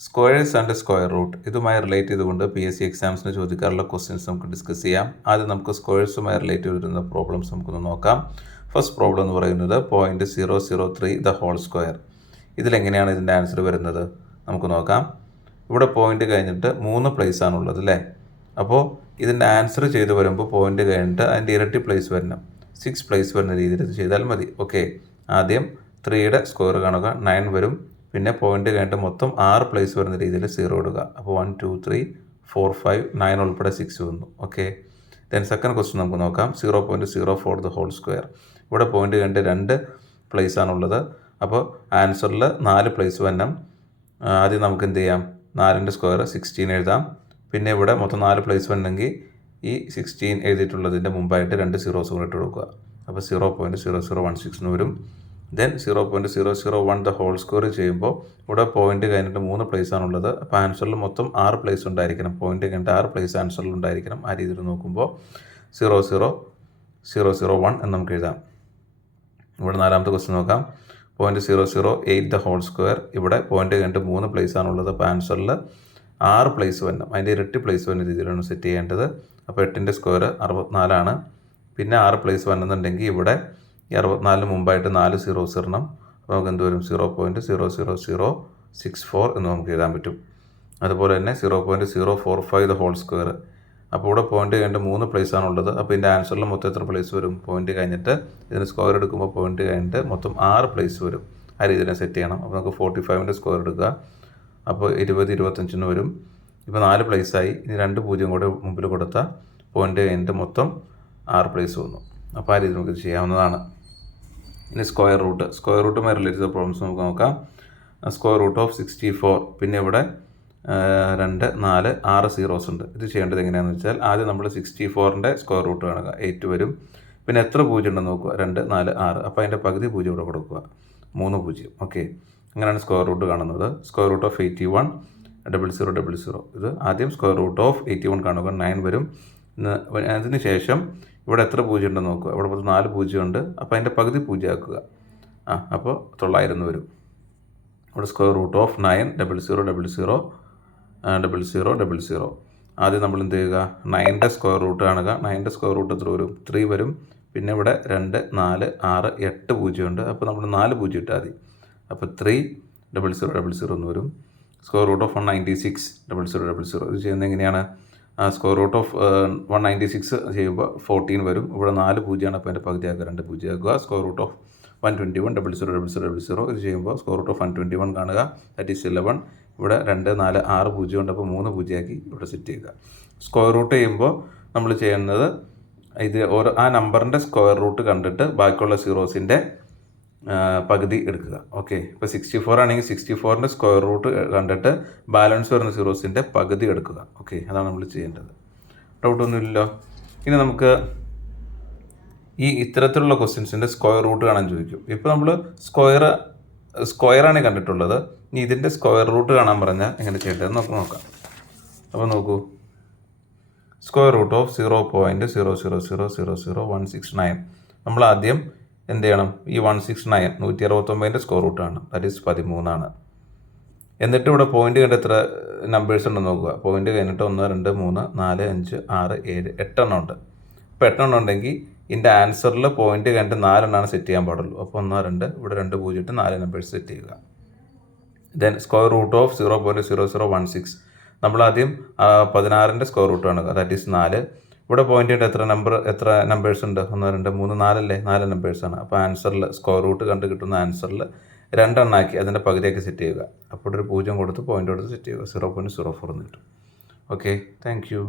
Squares and square root ഇതുമായി relate ചെയ്തുകൊണ്ട് PSC എക്സാംസിന് ചോദിക്കാറുള്ള questions നമുക്ക് ഡിസ്കസ് ചെയ്യാം. ആദ്യം നമുക്ക് സ്ക്വയേഴ്സുമായി റിലേറ്റ് ചെയ്ത് വരുന്ന പ്രോബ്ലംസ് നമുക്കൊന്ന് നോക്കാം. ഫസ്റ്റ് പ്രോബ്ലം എന്ന് പറയുന്നത് 0.003 ദ ഹോൾ സ്ക്വയർ. ഇതിലെങ്ങനെയാണ് ഇതിൻ്റെ ആൻസർ വരുന്നത് നമുക്ക് നോക്കാം. ഇവിടെ പോയിന്റ് കഴിഞ്ഞിട്ട് 3 പ്ലേസ് ആണുള്ളത് അല്ലേ. അപ്പോൾ ഇതിൻ്റെ ആൻസർ ചെയ്ത് വരുമ്പോൾ പോയിന്റ് കഴിഞ്ഞിട്ട് അതിൻ്റെ ഇരട്ടി പ്ലേസ് വരണം, 6 പ്ലേസ് വരുന്ന രീതിയിൽ ഇത് ചെയ്താൽ മതി. ഓക്കെ, ആദ്യം 3യുടെ സ്ക്വയർ കാണുക, 9 വരും. പിന്നെ പോയിന്റ് കഴിഞ്ഞിട്ട് മൊത്തം 6 പ്ലേസ് വരുന്ന രീതിയിൽ 0 ഇടുക. അപ്പോൾ 1 2 3 4 5 9 ഉൾപ്പെടെ 6 വന്നു. ഓക്കെ, ദെൻ സെക്കൻഡ് ക്വസ്റ്റ്യൻ നമുക്ക് നോക്കാം. 0.04 ദ ഹോൾ സ്ക്വയർ. ഇവിടെ പോയിന്റ് കഴിഞ്ഞിട്ട് 2 പ്ലേസ് ആണുള്ളത്. അപ്പോൾ ആൻസറിൽ 4 പ്ലേസ് വരണം. ആദ്യം നമുക്ക് എന്ത് ചെയ്യാം, 4ൻ്റെ സ്ക്വയർ 16 എഴുതാം. പിന്നെ ഇവിടെ മൊത്തം 4 പ്ലേസ് വരണമെങ്കിൽ ഈ 16 എഴുതിയിട്ടുള്ളതിൻ്റെ മുമ്പായിട്ട് 2 സീറോസ് കൂടെ ഇട്ട് കൊടുക്കുക. അപ്പോൾ 0.0016 എന്ന് വരും. ദെൻ 0.001 ദ ഹോൾ സ്ക്വയർ ചെയ്യുമ്പോൾ ഇവിടെ പോയിന്റ് കഴിഞ്ഞിട്ട് 3 പ്ലേസ് ആണുള്ളത്. അപ്പോൾ ആൻസറിൽ മൊത്തം 6 പ്ലേസ് ഉണ്ടായിരിക്കണം. പോയിന്റ് കഴിഞ്ഞിട്ട് 6 പ്ലേസ് ആൻസറിൽ ഉണ്ടായിരിക്കണം. ആ രീതിയിൽ നോക്കുമ്പോൾ 0.001 എന്ന് നമുക്ക് എഴുതാം. ഇവിടെ നാലാമത്തെ ക്വസ്റ്റ്യൻ നോക്കാം. 0.008 ദ ഹോൾ സ്ക്വയർ. ഇവിടെ പോയിന്റ് കഴിഞ്ഞിട്ട് 3 പ്ലേസ് ആണുള്ളത്. അപ്പോൾ ആൻസറിൽ 6 പ്ലേസ് വരണം, അതിൻ്റെ ഇരട്ടി പ്ലേസ് വരുന്ന രീതിയിലാണ് സെറ്റ് ചെയ്യേണ്ടത്. അപ്പോൾ 8ൻ്റെ സ്ക്വയർ 64 പിന്നെ 6 പ്ലേസ് വരണമെന്നുണ്ടെങ്കിൽ ഇവിടെ ഈ 64 മുമ്പായിട്ട് 4 സീറോസ് ഇടണം. അപ്പോൾ നമുക്ക് എന്ത് വരും, 0.00064 എന്ന് നമുക്ക് എഴുതാൻ പറ്റും. അതുപോലെ തന്നെ 0.045 ദ ഹോൾ സ്ക്വയർ. അപ്പോൾ ഇവിടെ പോയിന്റ് കഴിഞ്ഞിട്ട് 3 പ്ലേസ് ആണുള്ളത്. അപ്പോൾ ഇതിൻ്റെ ആൻസറിൽ മൊത്തം എത്ര പ്ലേസ് വരും, പോയിന്റ് കഴിഞ്ഞിട്ട് ഇതിന് സ്ക്വയർ എടുക്കുമ്പോൾ പോയിന്റ് കഴിഞ്ഞിട്ട് മൊത്തം 6 പ്ലേസ് വരും. ആ രീതിയിൽ സെറ്റ് ചെയ്യണം. അപ്പോൾ നമുക്ക് 45ൻ്റെ സ്ക്വയർ എടുക്കുക. അപ്പോൾ 20 25 വരും. ഇപ്പോൾ 4 പ്ലേസായി. ഇനി 2 0 കൂടെ മുമ്പിൽ കൊടുത്താൽ പോയിന്റ് കഴിഞ്ഞിട്ട് മൊത്തം 6 പ്ലേസ് വന്നു. അപ്പോൾ ആ രീതി നമുക്ക് ചെയ്യാവുന്നതാണ്. ഇനി സ്ക്വയർ റൂട്ടുമായി റിലേറ്റ് ചെയ്ത പ്രോബ്ലംസ് നമുക്ക് നോക്കാം. Square root of 64. പിന്നെ ഇവിടെ 2 4 6 സീറോസ് ഉണ്ട്. ഇത് ചെയ്യേണ്ടത് എങ്ങനെയാണെന്ന് വെച്ചാൽ ആദ്യം നമ്മൾ 64ൻ്റെ സ്ക്വയർ റൂട്ട് കാണുക, 8 വരും. പിന്നെ എത്ര 0 ഉണ്ടെന്ന് നോക്കുക, 2 4 6. അപ്പോൾ അതിൻ്റെ പകുതി 0 ഇവിടെ കൊടുക്കുക, 3 0. ഓക്കെ, അങ്ങനെയാണ് സ്ക്വയർ റൂട്ട് കാണുന്നത്. Square root of 81 0000. ഇത് ആദ്യം സ്ക്വയർ റൂട്ട് ഓഫ് 81 കാണുക, 9 വരും. അതിന് ശേഷം ഇവിടെ എത്ര 0 ഉണ്ടെന്ന് നോക്കുക. ഇവിടെ മൊത്തം 4 0 ഉണ്ട്. അപ്പോൾ അതിൻ്റെ പകുതി 0 ആക്കുക. അപ്പോൾ 900 വരും. ഇവിടെ സ്ക്വയർ റൂട്ട് ഓഫ് 9 000000. ആദ്യം നമ്മൾ എന്ത് ചെയ്യുക, 9ൻ്റെ സ്ക്വയർ റൂട്ട് കാണുക. 9ൻ്റെ സ്ക്വയർ റൂട്ട് എത്ര വരും, 3 വരും. പിന്നെ ഇവിടെ 2 4 6 8 0 ഉണ്ട്. അപ്പോൾ നമ്മൾ 4 0 ഇട്ടാൽ മതി. അപ്പോൾ 30000 എന്ന് വരും. Square root of 196 0000. ഇത് ചെയ്യുന്നത് എങ്ങനെയാണ്, സ്ക്വയർ റൂട്ട് ഓഫ് 196 ചെയ്യുമ്പോൾ 14 വരും. ഇവിടെ 4 0 അപ്പോൾ അതിൻ്റെ പകുതി ആക്കുക, 2 0 ആക്കുക. Square root of 121 000000. ഇത് ചെയ്യുമ്പോൾ സ്ക്വയർ റൂട്ട് ഓഫ് 121 കാണുക, ദാറ്റ് ഈസ് 11. ഇവിടെ 2 4 6 0 ഉണ്ട്. അപ്പോൾ 3 0 ആക്കി ഇവിടെ സെറ്റ് ചെയ്യുക. സ്ക്വയർ റൂട്ട് ചെയ്യുമ്പോൾ നമ്മൾ ചെയ്യുന്നത് ഇത് ആ നമ്പറിൻ്റെ സ്ക്വയർ റൂട്ട് കണ്ടിട്ട് ബാക്കിയുള്ള സീറോസിൻ്റെ പകുതി എടുക്കുക. ഓക്കെ, ഇപ്പോൾ 64 ആണെങ്കിൽ 64ൻ്റെ സ്ക്വയർ റൂട്ട് കണ്ടിട്ട് ബാലൻസ് വരുന്ന സീറോസിൻ്റെ പകുതി എടുക്കുക. ഓക്കെ, അതാണ് നമ്മൾ ചെയ്യേണ്ടത്. ഡൗട്ടൊന്നുമില്ലല്ലോ. ഇനി നമുക്ക് ഈ ഇത്തരത്തിലുള്ള ക്വസ്റ്റ്യൻസിൻ്റെ സ്ക്വയർ റൂട്ട് കാണാൻ ചോദിക്കും. ഇപ്പോൾ നമ്മൾ സ്ക്വയറാണ് കണ്ടിട്ടുള്ളത്. ഇനി ഇതിൻ്റെ സ്ക്വയർ റൂട്ട് കാണാൻ പറഞ്ഞാൽ എങ്ങനെ ചെയ്യേണ്ടതെന്ന് നമുക്ക് നോക്കാം. അപ്പോൾ നോക്കൂ, സ്ക്വയർ റൂട്ട് ഓഫ് 0.000000169. നമ്മൾ ആദ്യം എന്ത് ചെയ്യണം, ഈ 169 169ൻ്റെ സ്ക്വയർ റൂട്ടാണ്, ദാറ്റ് ഈസ് 13. എന്നിട്ട് ഇവിടെ പോയിന്റ് കഴിഞ്ഞിട്ട് എത്ര നമ്പേഴ്സ് ഉണ്ടെന്ന് നോക്കുക. പോയിന്റ് കഴിഞ്ഞിട്ട് 1 2 3 4 5 6 7 8 ഉണ്ട്. ഇപ്പോൾ 8 ഉണ്ടെങ്കിൽ ഇതിൻ്റെ ആൻസറിൽ പോയിന്റ് കഴിഞ്ഞിട്ട് 4 സെറ്റ് ചെയ്യാൻ പാടുള്ളൂ. അപ്പോൾ 1 2 ഇവിടെ 2 0 ഇട്ട് 4 നമ്പേഴ്സ് സെറ്റ് ചെയ്യുക. Then square root of 0.0016. നമ്മൾ ആദ്യം 16ൻ്റെ സ്ക്വയർ റൂട്ട് കാണുക, ദാറ്റ് ഈസ് 4. ഇവിടെ പോയിന്റ് ചെയ്തിട്ട് എത്ര നമ്പേഴ്സ് ഉണ്ട്, 1 2 3 4 അല്ലേ, 4 നമ്പേഴ്സാണ്. അപ്പോൾ ആൻസറിൽ സ്ക്വയർ റൂട്ട് കണ്ട് കിട്ടുന്ന ആൻസറിൽ 2 എണ്ണാക്കി അതിൻ്റെ പകുതിയാക്കി സെറ്റ് ചെയ്യുക. അപ്പോൾ ഒരു 0 കൊടുത്ത് പോയിന്റ് കൊടുത്ത് സെറ്റ് ചെയ്യുക, 0.04 എന്ന് കിട്ടും. Okay, thank you.